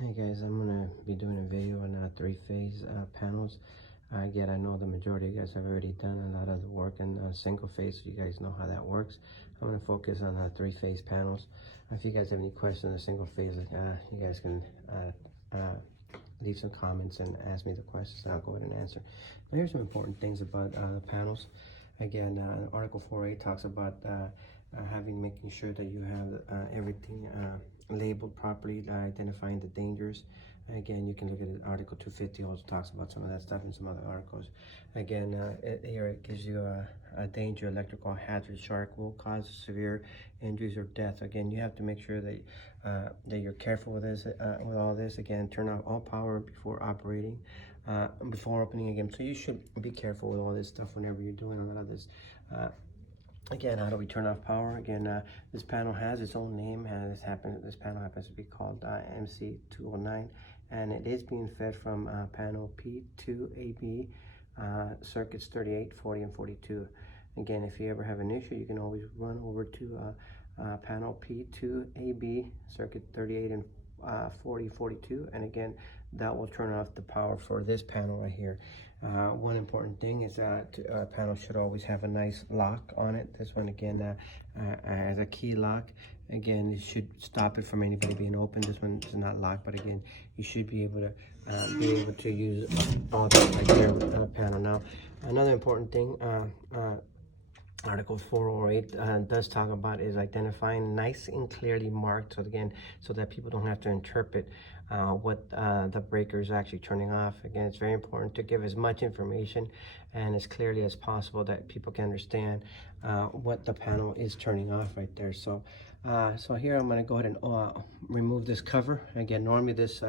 Hey guys, I'm gonna be doing a video on three-phase panels. Again, I know the majority of you guys have already done a lot of the work in single phase, so you guys know how that works. I'm gonna focus on three-phase panels. If you guys have any questions on single phase, you guys can leave some comments and ask me the questions, and I'll go ahead and answer. But here's some important things about the panels. Again, Article 4A talks about making sure that you have everything labeled properly, identifying the dangers. Again, you can look at it. Article 250 also talks about some of that stuff in some other articles. Again, here it gives you a danger, electrical hazard, shark will cause severe injuries or death. Again, you have to make sure that that you're careful with this, with all this. Again, turn off all power before operating, before opening again. So you should be careful with all this stuff whenever you're doing a lot of this. Again, how do we turn off power? Again, this panel has its own name, and this panel happens to be called MC209, and it is being fed from panel P2AB, circuits 38, 40, and 42. Again, if you ever have an issue, you can always run over to panel P2AB, circuit 38 and 40, 42, and again, that will turn off the power for this panel right here. One important thing is that panel should always have a nice lock on it. This one again has a key lock. Again, it should stop it from anybody being open. This one is not locked, but again, you should be able to use all that right there panel. Now, another important thing, Article 408 does talk about is identifying nice and clearly marked. So again, so that people don't have to interpret what the breaker is actually turning off. Again, it's very important to give as much information and as clearly as possible that people can understand what the panel is turning off right there. So so here I'm going to go ahead and remove this cover. Again, normally this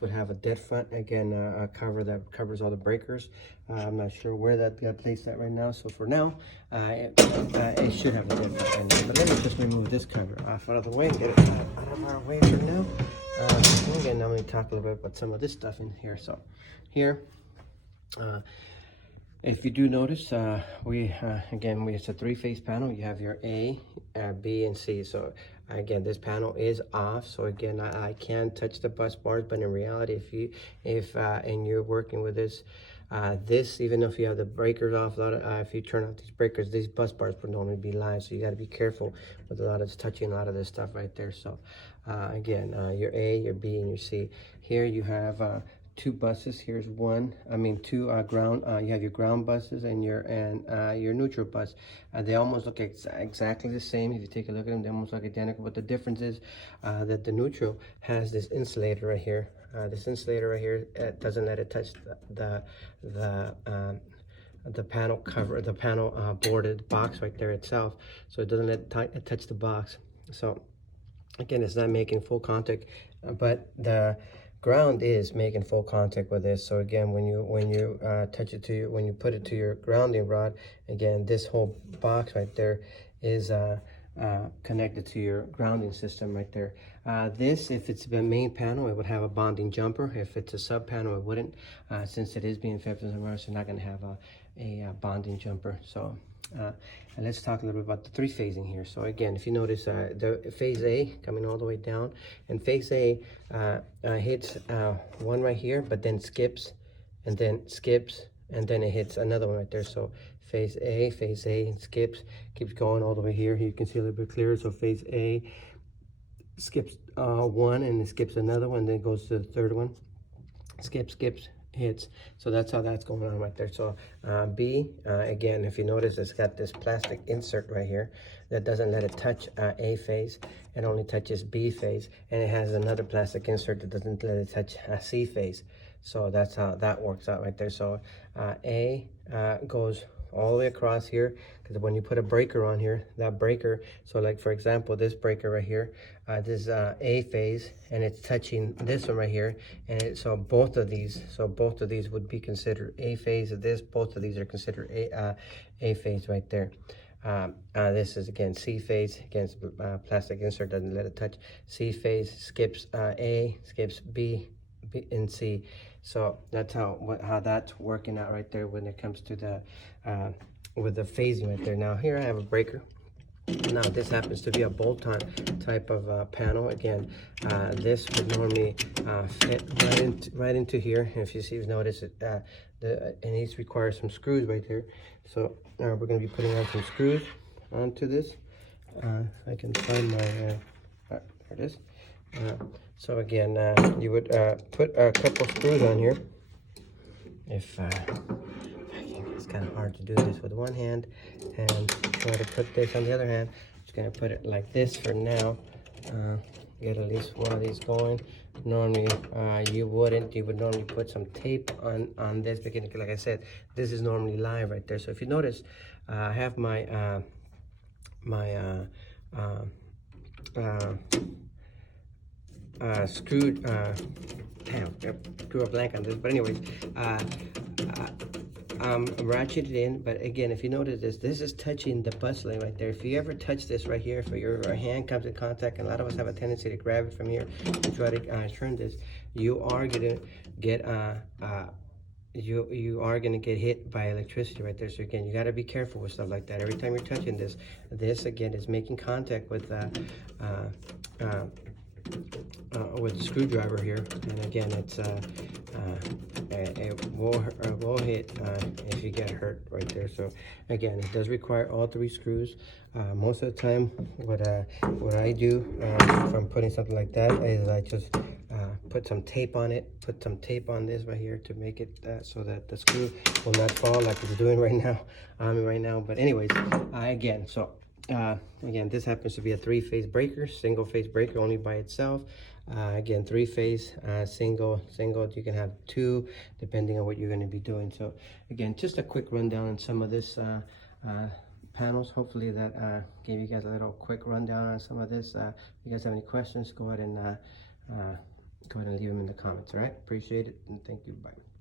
would have a dead front. Again, a cover that covers all the breakers. I'm not sure where that got placed at right now. So for now, it should have a dead front. But let me just remove this cover off out of the way and get it out of our way for now. Again, I'm going to talk a little bit about some of this stuff in here. So here, if you do notice, again, it's a three-phase panel. You have your A, B, and C. So again, this panel is off. So again, I can touch the bus bars, but in reality, and you're working with this, even if you have the breakers off, if you turn off these breakers, these bus bars would normally be live. So you got to be careful with touching a lot of this stuff right there. So again, your A, your B, and your C. Here you have two buses. Here's two ground. You have your ground buses and your neutral bus. They almost look exactly the same. If you take a look at them, they almost look identical. But the difference is that the neutral has this insulator right here. This insulator right here doesn't let it touch the panel cover, the panel boarded box right there itself. So it doesn't let it touch the box. So again, it's not making full contact, but the ground is making full contact with this. So again, when you touch it to when you put it to your grounding rod, again, this whole box right there is connected to your grounding system right there. If it's the main panel, it would have a bonding jumper. If it's a sub panel, it wouldn't. Since it is being fed from the reverse, you're not going to have a bonding jumper. So and let's talk a little bit about the three phasing here. So again, if you notice the phase A coming all the way down, and phase A hits one right here, but then skips, and then skips, and then it hits another one right there. So phase A, and skips, keeps going all the way here. You can see a little bit clearer. So phase A skips one, and it skips another one, then it goes to the third one. Skips, hits. So that's how that's going on right there. So B, again, if you notice, it's got this plastic insert right here that doesn't let it touch A phase. It only touches B phase, and it has another plastic insert that doesn't let it touch C phase. So that's how that works out right there. So A goes all the way across here, because when you put a breaker on here, that breaker, so like for example, this breaker right here, this is A phase, and it's touching this one right here, and so both of these would be considered A phase of this. Both of these are considered A phase right there. This is again C phase, again plastic insert doesn't let it touch. C phase skips A, skips B and C. So that's how that's working out right there when it comes to the with the phasing right there. Now here I have a breaker. Now this happens to be a bolt-on type of panel. Again, this would normally fit right into here. If you see, notice it, it needs to require some screws right there. So we're going to be putting on some screws onto this. I can find my, there it is. So again, you would put a couple screws on here. If it's kind of hard to do this with one hand, and try to put this on the other hand. Just gonna put it like this for now. Get at least one of these going. Normally, you would normally put some tape on this, because like I said, this is normally live right there. So if you notice, I have my screwed, damn, drew a blank on this, but anyways, ratchet it in. But again, if you notice this is touching the bus lane right there. If you ever touch this right here, if your hand comes in contact, and a lot of us have a tendency to grab it from here and try to turn this, you are gonna get you are gonna get hit by electricity right there. So again, you got to be careful with stuff like that. Every time you're touching this again is making contact with the screwdriver here, and again, it's it will hit if you get hurt right there. So again, it does require all three screws. Most of the time, what I do if I'm putting something like that is I just put some tape on it, put some tape on this right here to make it so that the screw will not fall like it's doing right now right now. But anyways, again, so again, this happens to be a three-phase breaker, single phase breaker only by itself. Again, three-phase, single, you can have two depending on what you're going to be doing. So again, just a quick rundown on some of this panels. Hopefully that gave you guys a little quick rundown on some of this. If you guys have any questions, go ahead and leave them in the comments. All right, appreciate it, and thank you. Bye.